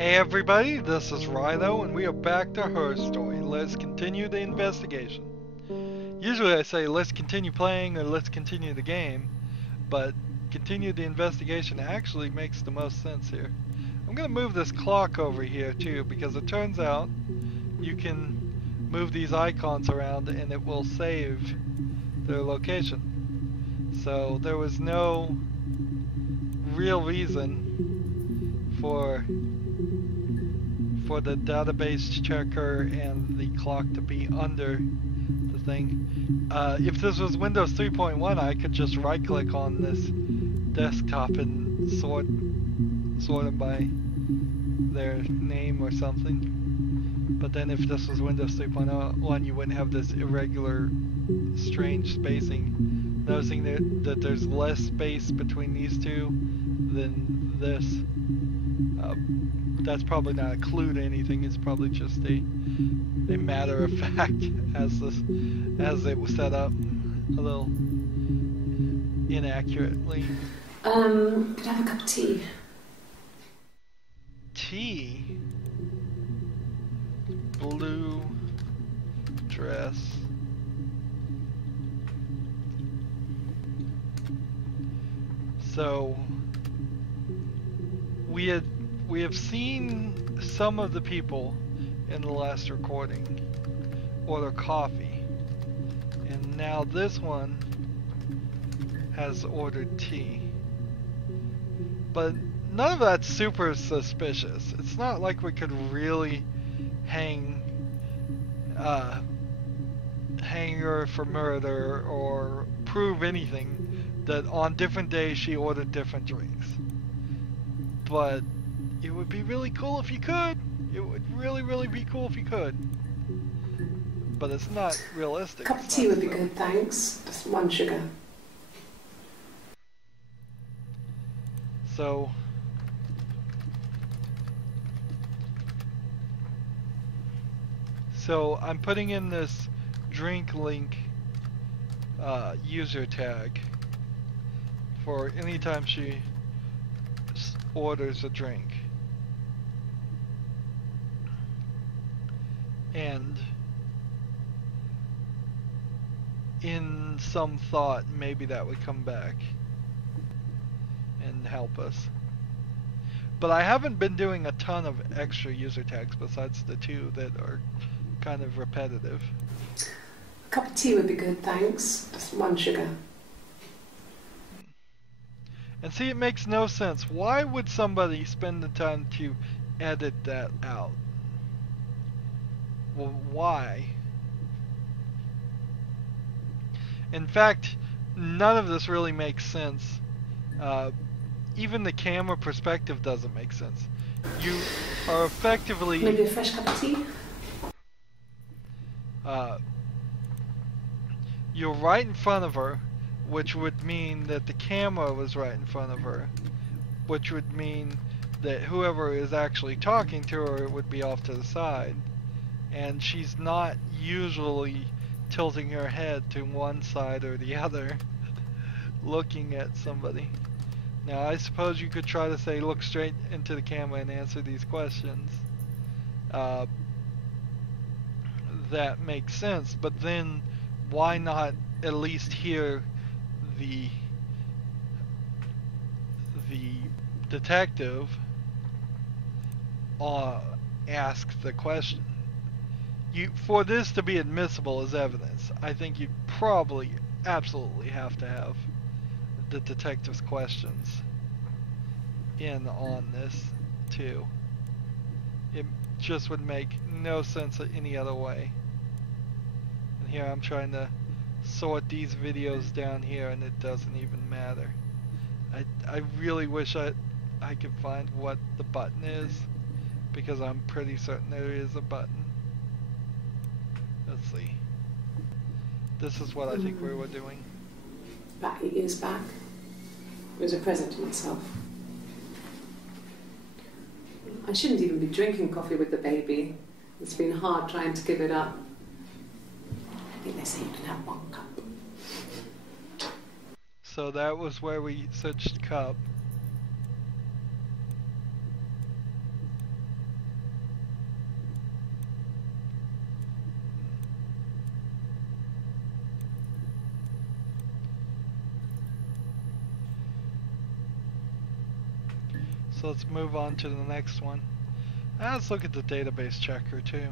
Hey everybody, this is Rydo, and we are back to Her Story. Let's continue the investigation. Usually I say let's continue playing or let's continue the game, but continue the investigation actually makes the most sense here. I'm going to move this clock over here too, because it turns out you can move these icons around and it will save their location. So there was no real reason for the database checker and the clock to be under the thing. If this was Windows 3.1, I could just right click on this desktop and sort them by their name or something. But then if this was Windows 3.1, you wouldn't have this irregular, strange spacing. Noticing that there's less space between these two than this. That's probably not a clue to anything. It's probably just a matter of fact as it was set up a little inaccurately. Could I have a cup of tea? Tea. Blue dress. So we have seen some of the people in the last recording order coffee, and now this one has ordered tea. But none of that's super suspicious. It's not like we could really hang her for murder or prove anything that on different days she ordered different drinks. But it would be really cool if you could. It would really, really be cool if you could. But it's not realistic. Cup of tea would be good, thanks. Just one sugar. So I'm putting in this drink link user tag for anytime she orders a drink. And in some thought, maybe that would come back and help us. But I haven't been doing a ton of extra user tags besides the two that are kind of repetitive. A cup of tea would be good, thanks. Just one sugar. And see, it makes no sense. Why would somebody spend the time to edit that out? Well, why? In fact, none of this really makes sense. Even the camera perspective doesn't make sense. You are effectively... Maybe a fresh cup of tea? You're right in front of her, which would mean that the camera was right in front of her, which would mean that whoever is actually talking to her would be off to the side, and she's not usually tilting her head to one side or the other looking at somebody. Now I suppose you could try to say look straight into the camera and answer these questions. That makes sense, but then why not at least hear the detective ask the question? For this to be admissible as evidence, I think you'd probably absolutely have to have the detective's questions in on this too. It just would make no sense any other way. And here I'm trying to sort these videos down here and it doesn't even matter. I really wish I could find what the button is, because I'm pretty certain there is a button. Let's see. This is what I think we were doing. About 8 years back. It was a present to myself. I shouldn't even be drinking coffee with the baby. It's been hard trying to give it up. I think they say you can have one cup. So that was where we searched cup. So let's move on to the next one. Now let's look at the database checker too.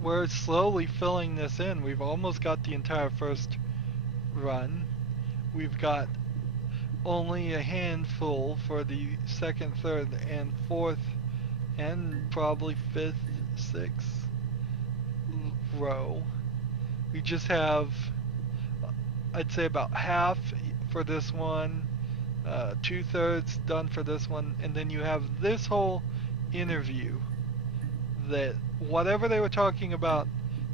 We're slowly filling this in. We've almost got the entire first run. We've got only a handful for the second, third, and fourth, and probably fifth, sixth row. We just have, I'd say, about half for this one, 2/3 done for this one, and then you have this whole interview that whatever they were talking about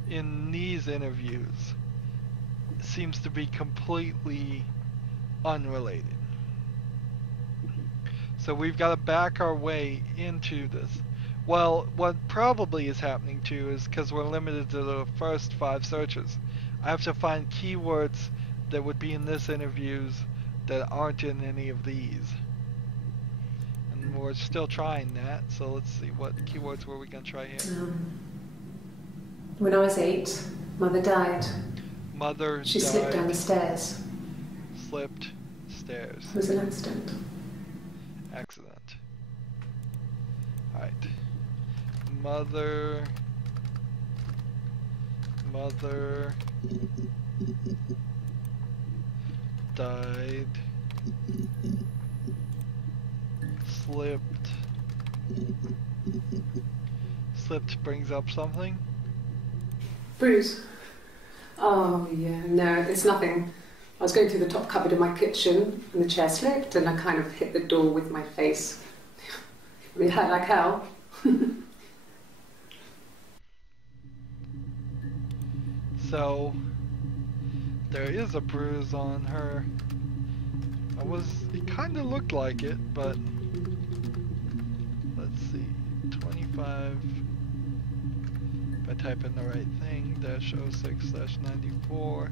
in these interviews seems to be completely unrelated. So we've got to back our way into this. Well, what probably is happening too is because we're limited to the first 5 searches, I have to find keywords that would be in this interviews that aren't in any of these. And we're still trying that, so let's see what keywords were we going to try here. When I was 8, Mother died. Mother She died. slipped down the stairs. Slipped stairs. It was an accident. Accident. Alright. Mother died. Slipped brings up something. Bruise. Oh, yeah, no, it's nothing. I was going through the top cupboard in my kitchen and the chair slipped and I kind of hit the door with my face. I mean, it hurt like hell. So, there is a bruise on her. It kind of looked like it, but let's see, 25, if I type in the right thing, -06/94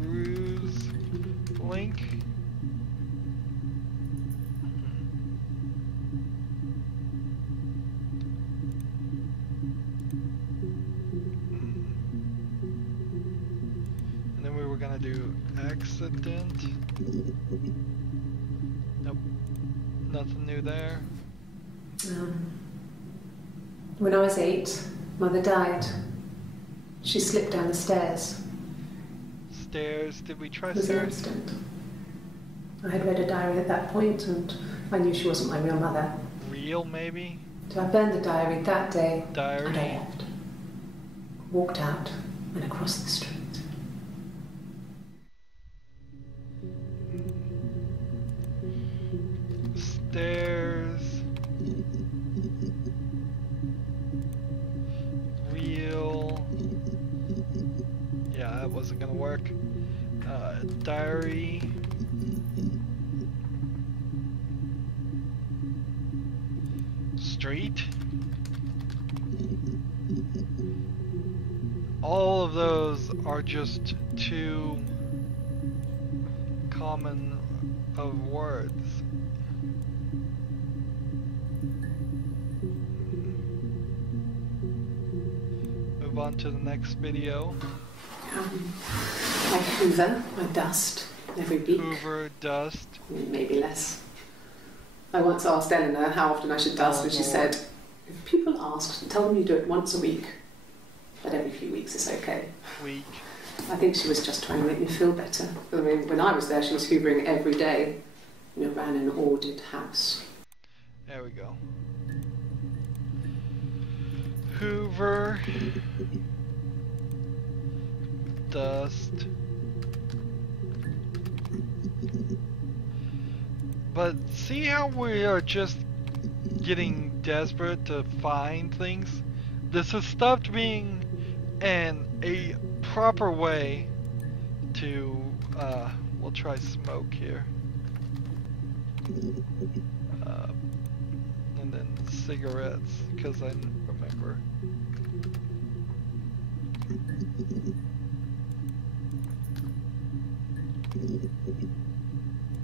/bruise link. And then we were gonna do accident. Nope, nothing new there. When I was 8, Mother died. She slipped down the stairs. Stairs, did we try It was an stairs? accident. I had read a diary at that point and I knew she wasn't my real mother. Real, maybe? So I burned the diary that day Diary. and I left. Walked out and across the street. Stairs. Real. Yeah, that wasn't gonna work. Diary. Street. All of those are just too common of words. Move on to the next video. I hoover, I dust every week. Hoover, dust. Maybe less. I once asked Eleanor how often I should dust, and she said, if people ask, tell them you do it once a week. But every few weeks is okay. Week. I think she was just trying to make me feel better. I mean, when I was there, she was hoovering every day. You know, ran an ordered house. There we go. Hoover. Dust. But see how we are just getting desperate to find things? This has stopped being a proper way to, we'll try smoke here. And then cigarettes, because I remember.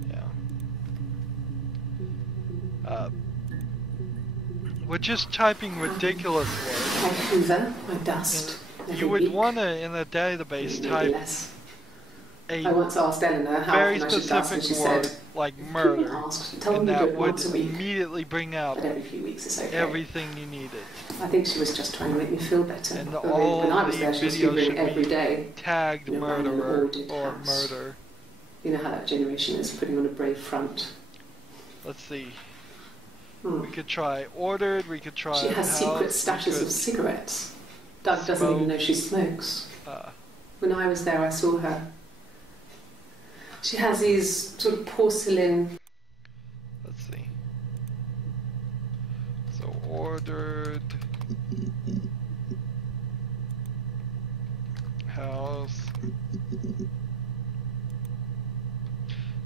Yeah. We're just typing ridiculous words. I hoover, I dust. You would want to, in a database, type I once asked Eleanor how very often I should dust, and specific she word said, like "People murder, asked, tell and them you do that it would once a week, immediately bring out but every few weeks is okay." everything you needed. I think she was just trying to make me feel better. And But all when I was the there, she was videos figuring should every be day. tagged You know, murderer an ordered or house. murder. You know how that generation is, putting on a brave front. Let's see. Hmm. We could try ordered. We could try. She has house, secret stashes of cigarettes. Doug doesn't even know she smokes. When I was there, I saw her. She has these sort of porcelain. Let's see. So ordered house.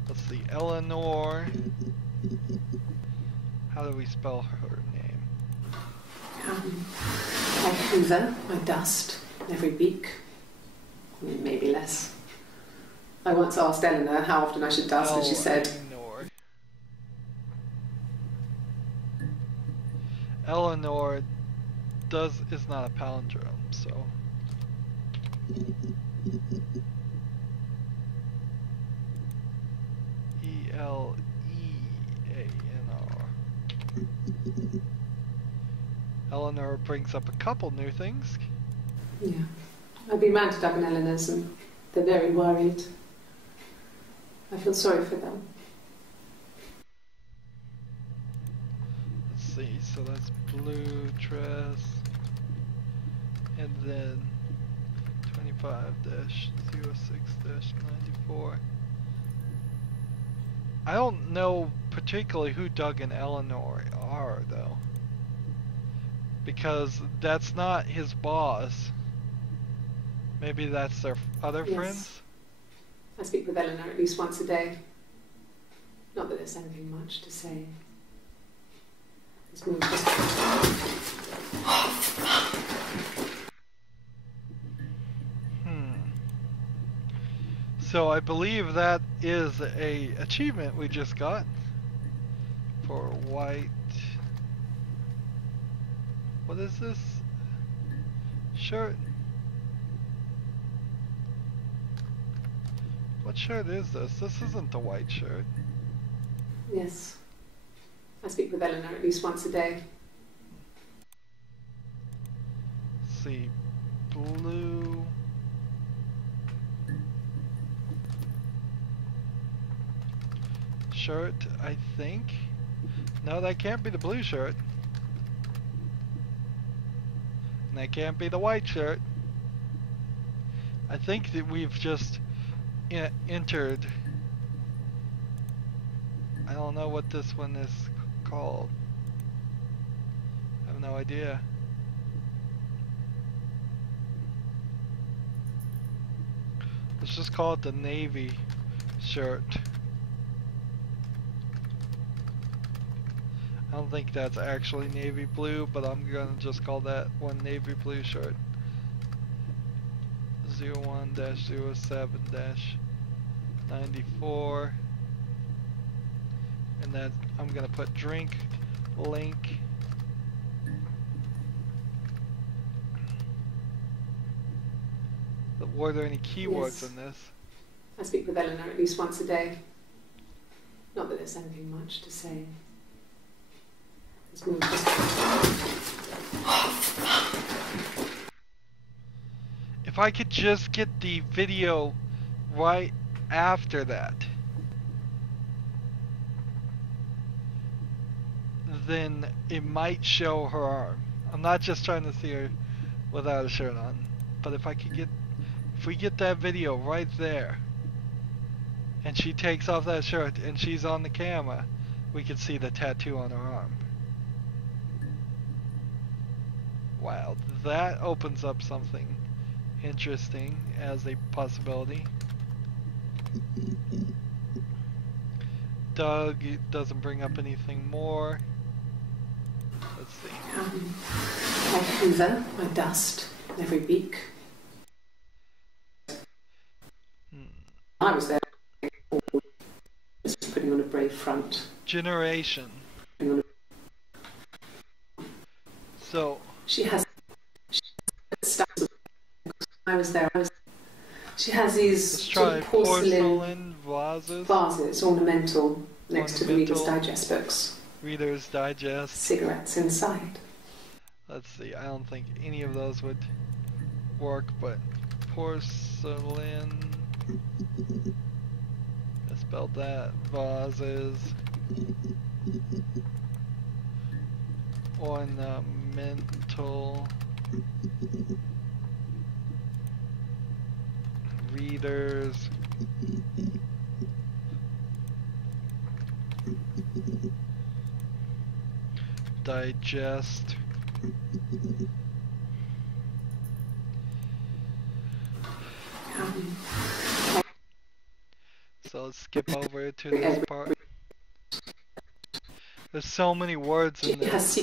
Let's see. Eleanor. How do we spell her name? I hoover, I dust every week. Maybe less. I once asked Eleanor how often I should dust, and she said, Eleanor is not a palindrome, so Eleanor. Eleanor brings up a couple new things. Yeah. I've been round to Doug and Eleanor's, and they're very worried. I feel sorry for them. Let's see, so that's blue dress, and then 25-06-94. I don't know particularly who Doug and Eleanor are, though, because that's not his boss. Maybe that's their other friends? I speak with Eleanor at least once a day. Not that there's anything much to say. It's more just... So I believe that is a achievement we just got for white. What is this shirt? What shirt is this? This isn't the white shirt. Yes. I speak with Eleanor at least once a day. Let's see. Blue. Shirt, I think. No, that can't be the blue shirt. And that can't be the white shirt. I think that we've just entered. I don't know what this one is called. I have no idea. Let's just call it the navy shirt. I don't think that's actually navy blue, but I'm gonna just call that one navy blue shirt. 01-07-94, and then I'm gonna put drink link. But were there any keywords in this? I speak with Eleanor at least once a day. Not that there's anything much to say. It's more just... If I could just get the video right after that, then it might show her arm. I'm not just trying to see her without a shirt on, but if we get that video right there, and she takes off that shirt and she's on the camera, we can see the tattoo on her arm. Wow, that opens up something interesting as a possibility. Doug doesn't bring up anything more. Let's see. I hoover, I dust every week. I was there, just putting on a brave front. Generation. So she has stuff. I was there. She has these Let's sort try of porcelain vases, ornamental, next to the Reader's Digest books. Reader's Digest. Cigarettes inside. Let's see, I don't think any of those would work, but porcelain, I spelled that, vases, ornamental, readers, digest, so let's skip over to this part. There's so many words in this.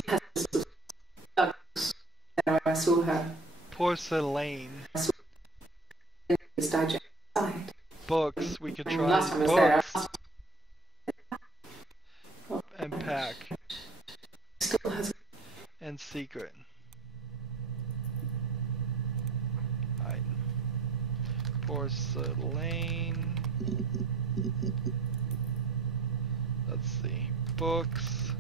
I saw her. Porcelain. Digest. Books, we could try Last time I was there, books. And pack. Still has And secret. Alright. Porcelain. Let's see. Books.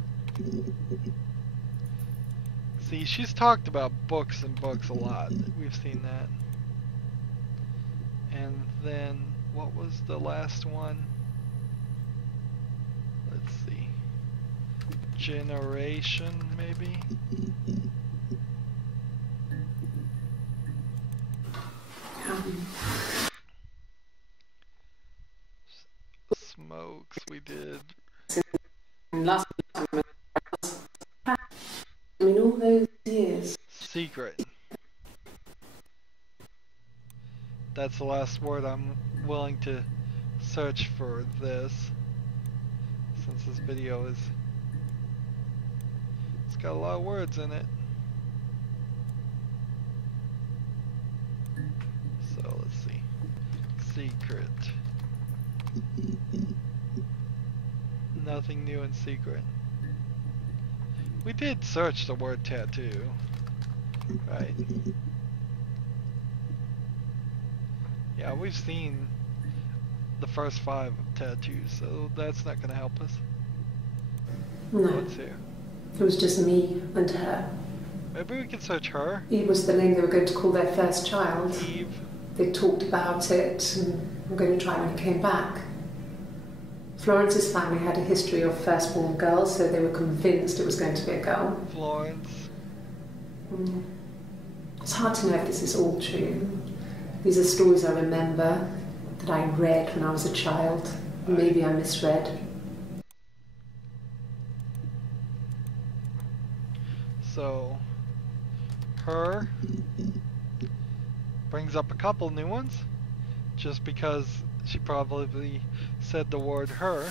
See, she's talked about books and books a lot. We've seen that. And then, what was the last one? Let's see. Generation, maybe? Smokes, we did. last time. I mean, all those years. Secret. That's the last word I'm willing to search for this, since this video is, it's got a lot of words in it. So let's see. Secret. Nothing new in secret. We did search the word tattoo, right? Yeah, we've seen the first 5 tattoos, so that's not gonna help us. No. What's here? It was just me and her. Maybe we can search her. Eve was the name they were going to call their first child. Eve. They talked about it, and I'm going to try when it came back. Florence's family had a history of firstborn girls, so they were convinced it was going to be a girl. Florence. It's hard to know if this is all true. These are stories I remember that I read when I was a child. Maybe I misread. So, her brings up a couple new ones, just because she probably said the word her.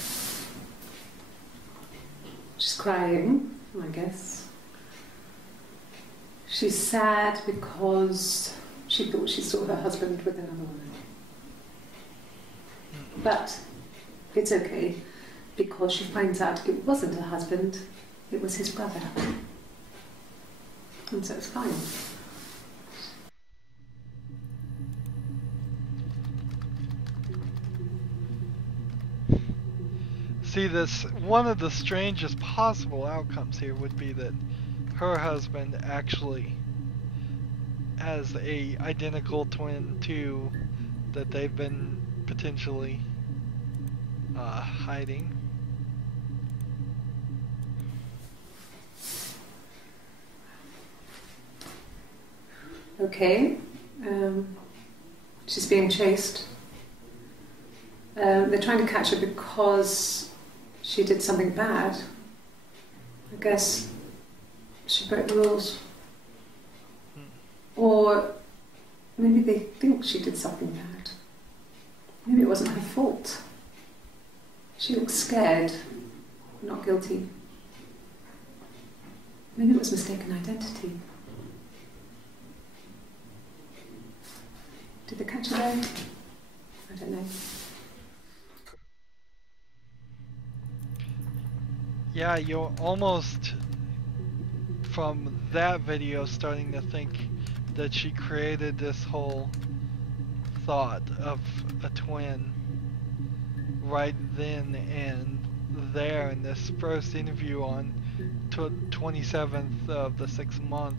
She's crying, I guess. She's sad because she thought she saw her husband with another woman. But it's okay, because she finds out it wasn't her husband, it was his brother. And so it's fine. See, this one of the strangest possible outcomes here would be that her husband actually has a identical twin too that they've been potentially hiding. Okay. She's being chased. They're trying to catch her because she did something bad. I guess she broke the rules. Or maybe they think she did something bad. Maybe it wasn't her fault. She looks scared, not guilty. Maybe it was mistaken identity. Did they catch her there? I don't know. Yeah, you're almost, from that video, starting to think that she created this whole thought of a twin right then and there in this first interview on 27th of the 6th month.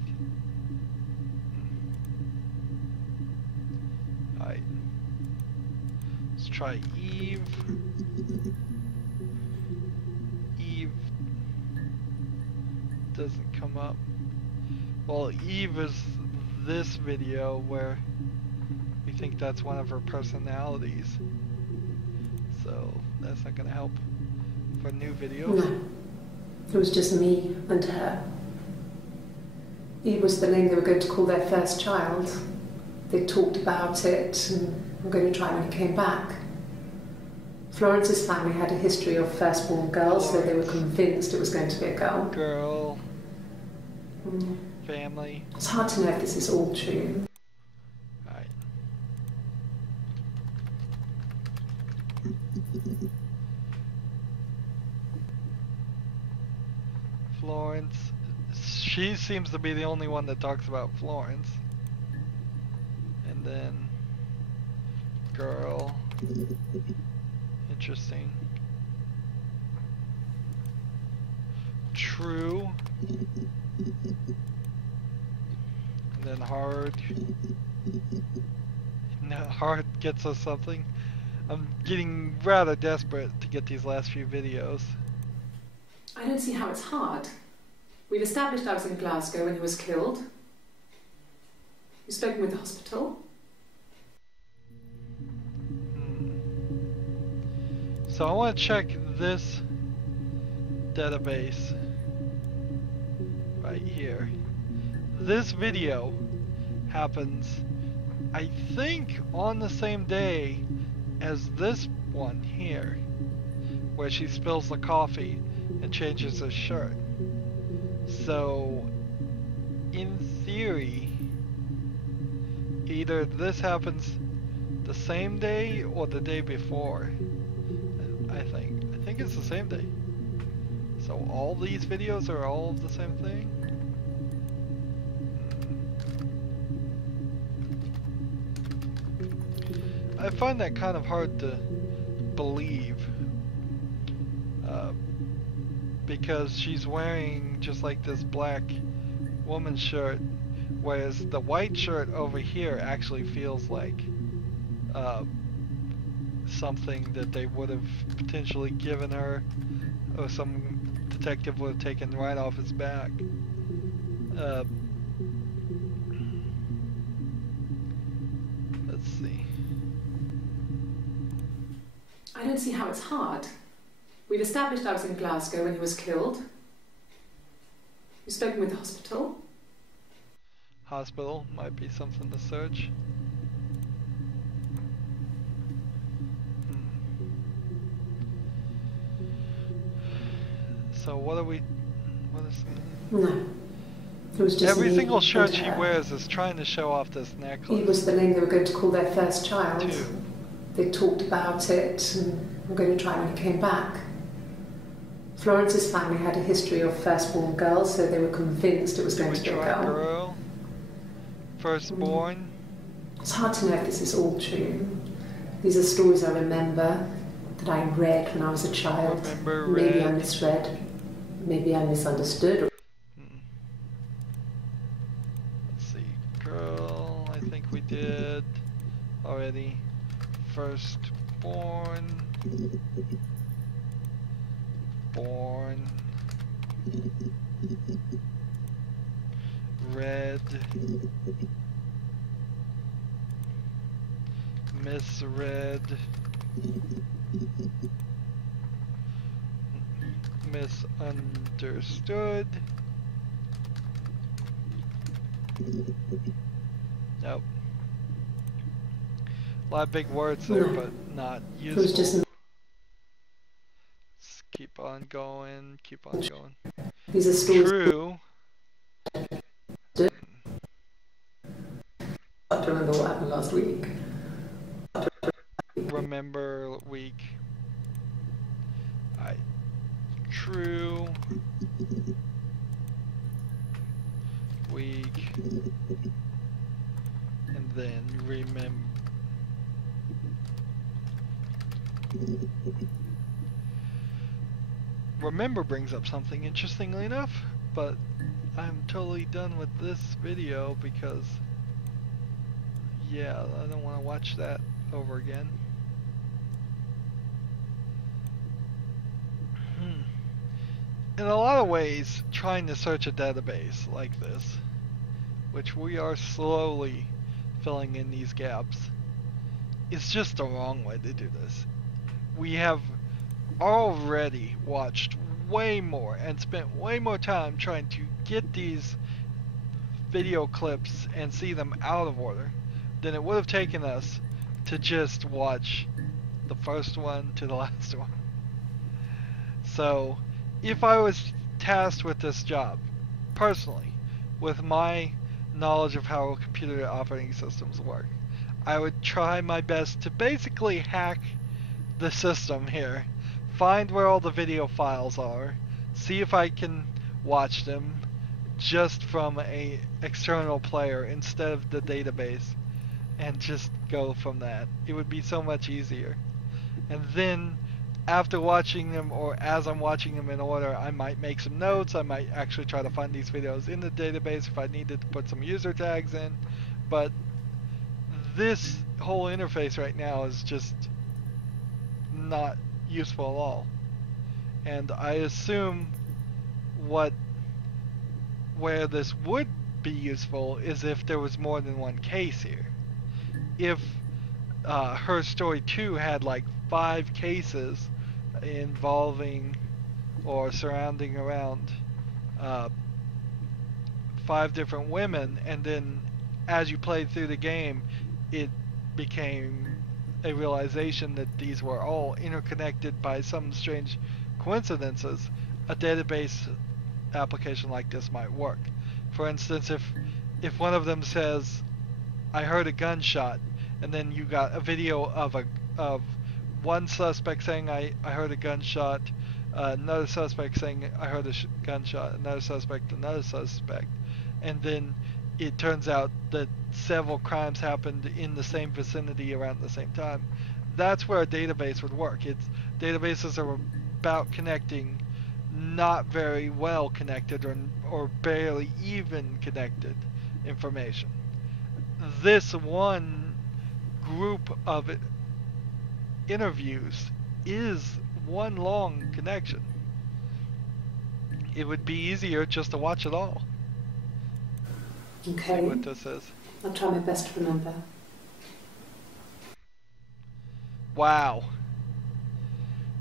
Alright. Let's try Eve. Eve doesn't come up. Well, Eve is this video where we think that's one of her personalities. So that's not gonna help for new videos. No. It was just me and her. Eve was the name they were going to call their first child. They talked about it and were going to try when he came back. Florence's family had a history of firstborn girls, so they were convinced it was going to be a girl. Girl. Family. It's hard to know if this is all true. Alright. Florence. She seems to be the only one that talks about Florence. And then girl. Interesting. True. And then hard. No, hard gets us something. I'm getting rather desperate to get these last few videos. I don't see how it's hard. We've established I was in Glasgow when he was killed. You've spoken with the hospital. So I want to check this database right here. This video happens, I think, on the same day as this one here, where she spills the coffee and changes her shirt. So, in theory, either this happens the same day or the day before. I think it's the same day. So all these videos are all the same thing? I find that kind of hard to believe. Because she's wearing just like this black woman's shirt, whereas the white shirt over here actually feels like something that they would have potentially given her, or some detective would have taken right off his back. Let's see. I don't see how it's hard. We've established I was in Glasgow when he was killed. You've spoken with the hospital. Hospital might be something to search. So what are we? What is? No, it was just every single shirt she her. wears is trying to show off this necklace. He was the name they were going to call their first child. Too. They talked about it and were going to try when he came back. Florence's family had a history of firstborn girls, so they were convinced it was going to be a girl. Firstborn. It's hard to know if this is all true. These are stories I remember, that I read when I was a child. Maybe I misread. Maybe I misunderstood. Let's see. Girl, I think we did already. Firstborn. Born. Read. Misread. Misunderstood. Nope. A lot of big words there, but not useful. It was just Let's keep on going, keep on going. These are stories. True. I don't remember what happened last week. Remember week. Alright. True. Week. And then remember. Remember brings up something interestingly enough, but I'm totally done with this video because, yeah, I don't want to watch that over again. In a lot of ways, trying to search a database like this, which we are slowly filling in these gaps, is just the wrong way to do this. We have already watched way more and spent way more time trying to get these video clips and see them out of order than it would have taken us to just watch the first one to the last one. So, if I was tasked with this job, personally, with my knowledge of how computer operating systems work, I would try my best to basically hack the system here, find where all the video files are, see if I can watch them just from a external player instead of the database, and just go from that. It would be so much easier. And then after watching them, or as I'm watching them in order, I might make some notes. I might actually try to find these videos in the database if I needed to put some user tags in. But this whole interface right now is just not useful at all. And I assume where this would be useful is if there was more than one case here. If Her Story 2 had like 5 cases involving or surrounding around 5 different women, and then as you played through the game it became a realization that these were all interconnected by some strange coincidences, a database application like this might work. For instance, if one of them says, I heard a gunshot, and then you got a video of one suspect saying I heard a gunshot, another suspect saying I heard a gunshot, another suspect, and then it turns out that several crimes happened in the same vicinity around the same time. That's where a database would work. Databases are about connecting not very well connected or barely even connected information. This one group of interviews is one long connection. It would be easier just to watch it all. Okay. See what this is. I'll try my best to remember. Wow.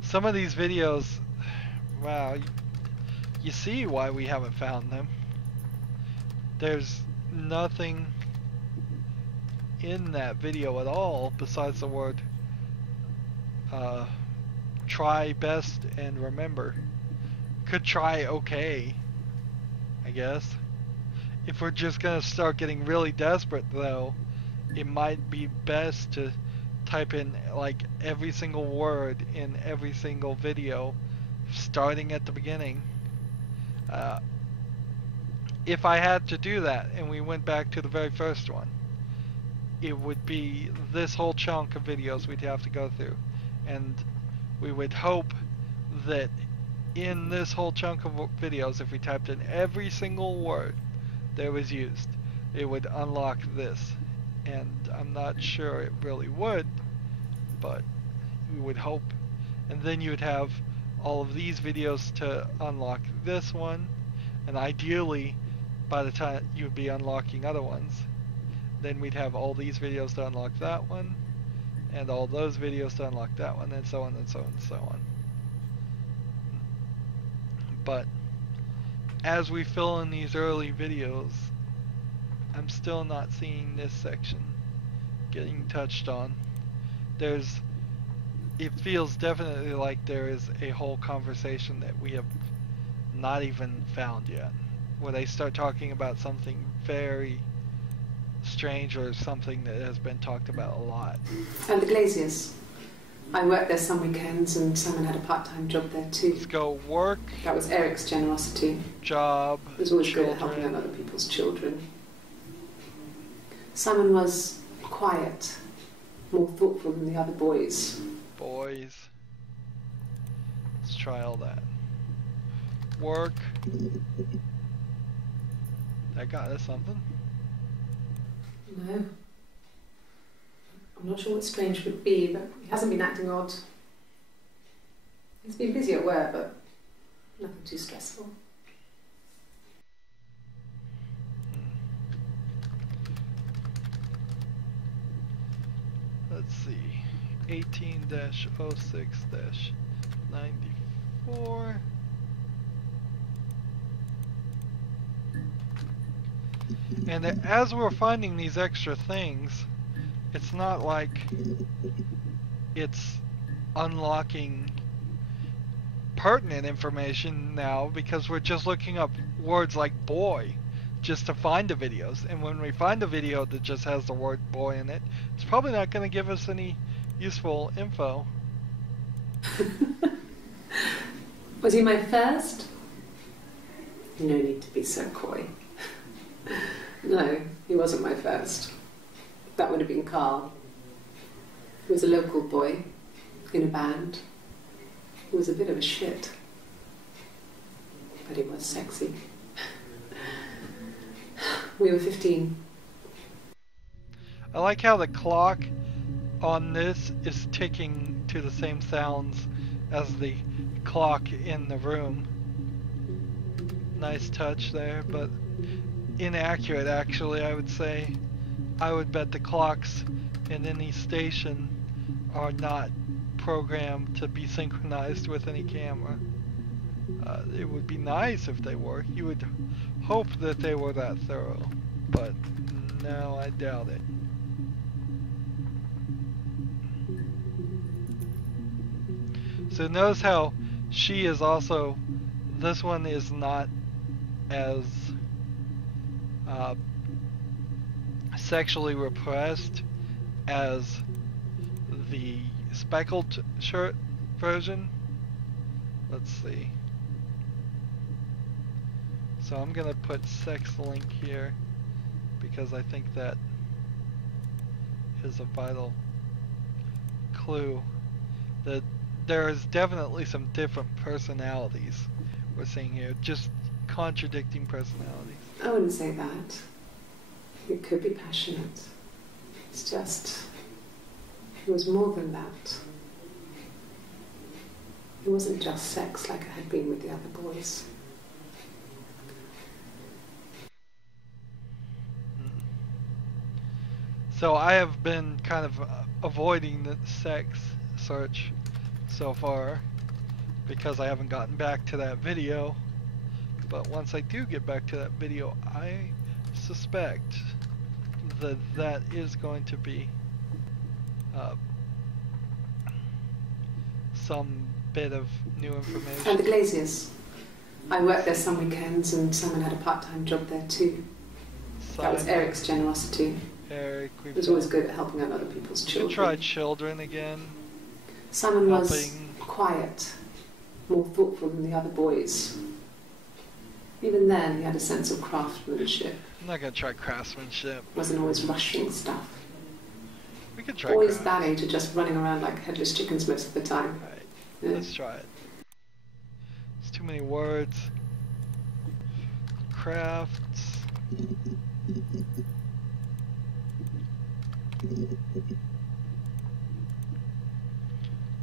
Some of these videos, wow, you see why we haven't found them. There's nothing in that video at all besides the word try best and remember. Could try okay, I guess. If we're just gonna start getting really desperate though, it might be best to type in like every single word in every single video starting at the beginning. If I had to do that and we went back to the very first one, it would be this whole chunk of videos we'd have to go through, and we would hope that in this whole chunk of videos, if we typed in every single word that was used, it would unlock this. And I'm not sure it really would, but we would hope. And then you would have all of these videos to unlock this one, and ideally by the time you would be unlocking other ones, then we'd have all these videos to unlock that one, and all those videos to unlock that one, and so on and so on and so on. But as we fill in these early videos, I'm still not seeing this section getting touched on. It feels definitely like there is a whole conversation that we have not even found yet, where they start talking about something very strange or something that has been talked about a lot. And the Glaziers. I worked there some weekends, and Simon had a part-time job there too. Let's go work. That was Eric's generosity. Job. He was always children. good at helping out other people's children. Simon was quiet, more thoughtful than the other boys. boys. Let's try all that. Work. That got us something. No. I'm not sure what strange would be, but he hasn't been acting odd. He's been busy at work, but nothing too stressful. Let's see. 18-06-94. And as we're finding these extra things, it's not like it's unlocking pertinent information now, because we're just looking up words like boy just to find the videos. And when we find a video that just has the word boy in it, it's probably not going to give us any useful info. Was he my first? No need to be so coy. No, he wasn't my first. That would have been Carl. He was a local boy in a band. He was a bit of a shit, but he was sexy. We were 15. I like how the clock on this is ticking to the same sounds as the clock in the room. Nice touch there, but inaccurate actually, I would say. I would bet the clocks in any station are not programmed to be synchronized with any camera. It would be nice if they were. You would hope that they were that thorough, but no, I doubt it. So notice how she is also, this one is not as sexually repressed as the speckled shirt version. Let's see. So I'm gonna put sex link here because I think that is a vital clue that there is definitely some different personalities we're seeing here, just contradicting personalities. I wouldn't say that. It could be passionate. It's just, it was more than that. It wasn't just sex like I had been with the other boys. So I have been kind of avoiding the sex search so far because I haven't gotten back to that video. But once I do get back to that video, I suspect that that is going to be some bit of new information. And the Glaziers. I worked there some weekends and Simon had a part-time job there too. That was Eric's generosity. Eric, he was always good at helping out other people's children. You tried children again. Simon was quiet, more thoughtful than the other boys. Even then, he had a sense of craftsmanship. I'm not going to try craftsmanship. Wasn't always rushing stuff. We could try boys that age are just running around like headless chickens most of the time. Right. Yeah. Let's try it. It's too many words. Crafts.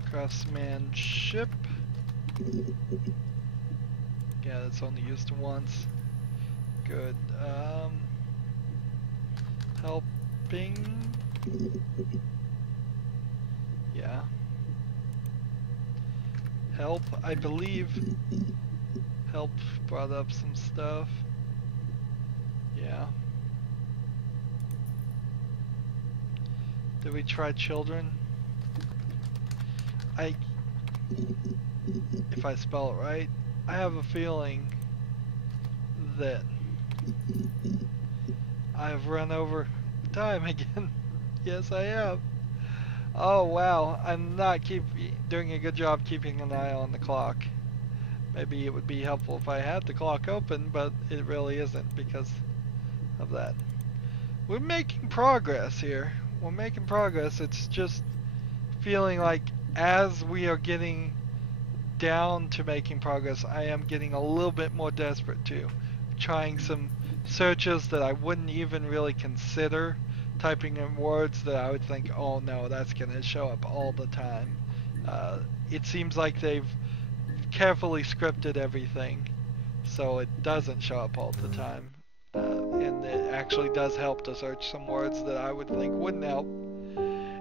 Craftsmanship. Yeah, that's only used once. Good. Helping. Yeah. Help, I believe. Help brought up some stuff. Yeah. Did we try children? If I spell it right, I have a feeling that I've run over time again. Yes, I have. Oh wow, I'm not doing a good job keeping an eye on the clock. Maybe it would be helpful if I had the clock open, but it really isn't because of that. We're making progress here. We're making progress. It's just feeling like as we are getting down to making progress, I am getting a little bit more desperate too. Trying some searches that I wouldn't even really consider, typing in words that I would think, oh no, that's going to show up all the time. It seems like they've carefully scripted everything so it doesn't show up all the time. And it actually does help to search some words that I would think wouldn't help.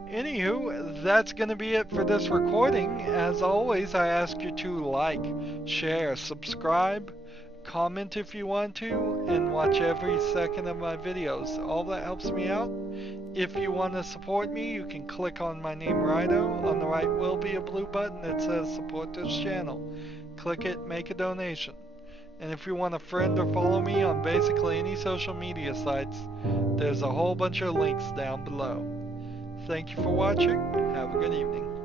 Anywho, that's going to be it for this recording. As always, I ask you to like, share, subscribe, comment if you want to, and watch every second of my videos. All that helps me out. If you want to support me, you can click on my name, Rydo. On the right will be a blue button that says support this channel. Click it, make a donation. And if you want to friend or follow me on basically any social media sites, there's a whole bunch of links down below. Thank you for watching. Have a good evening.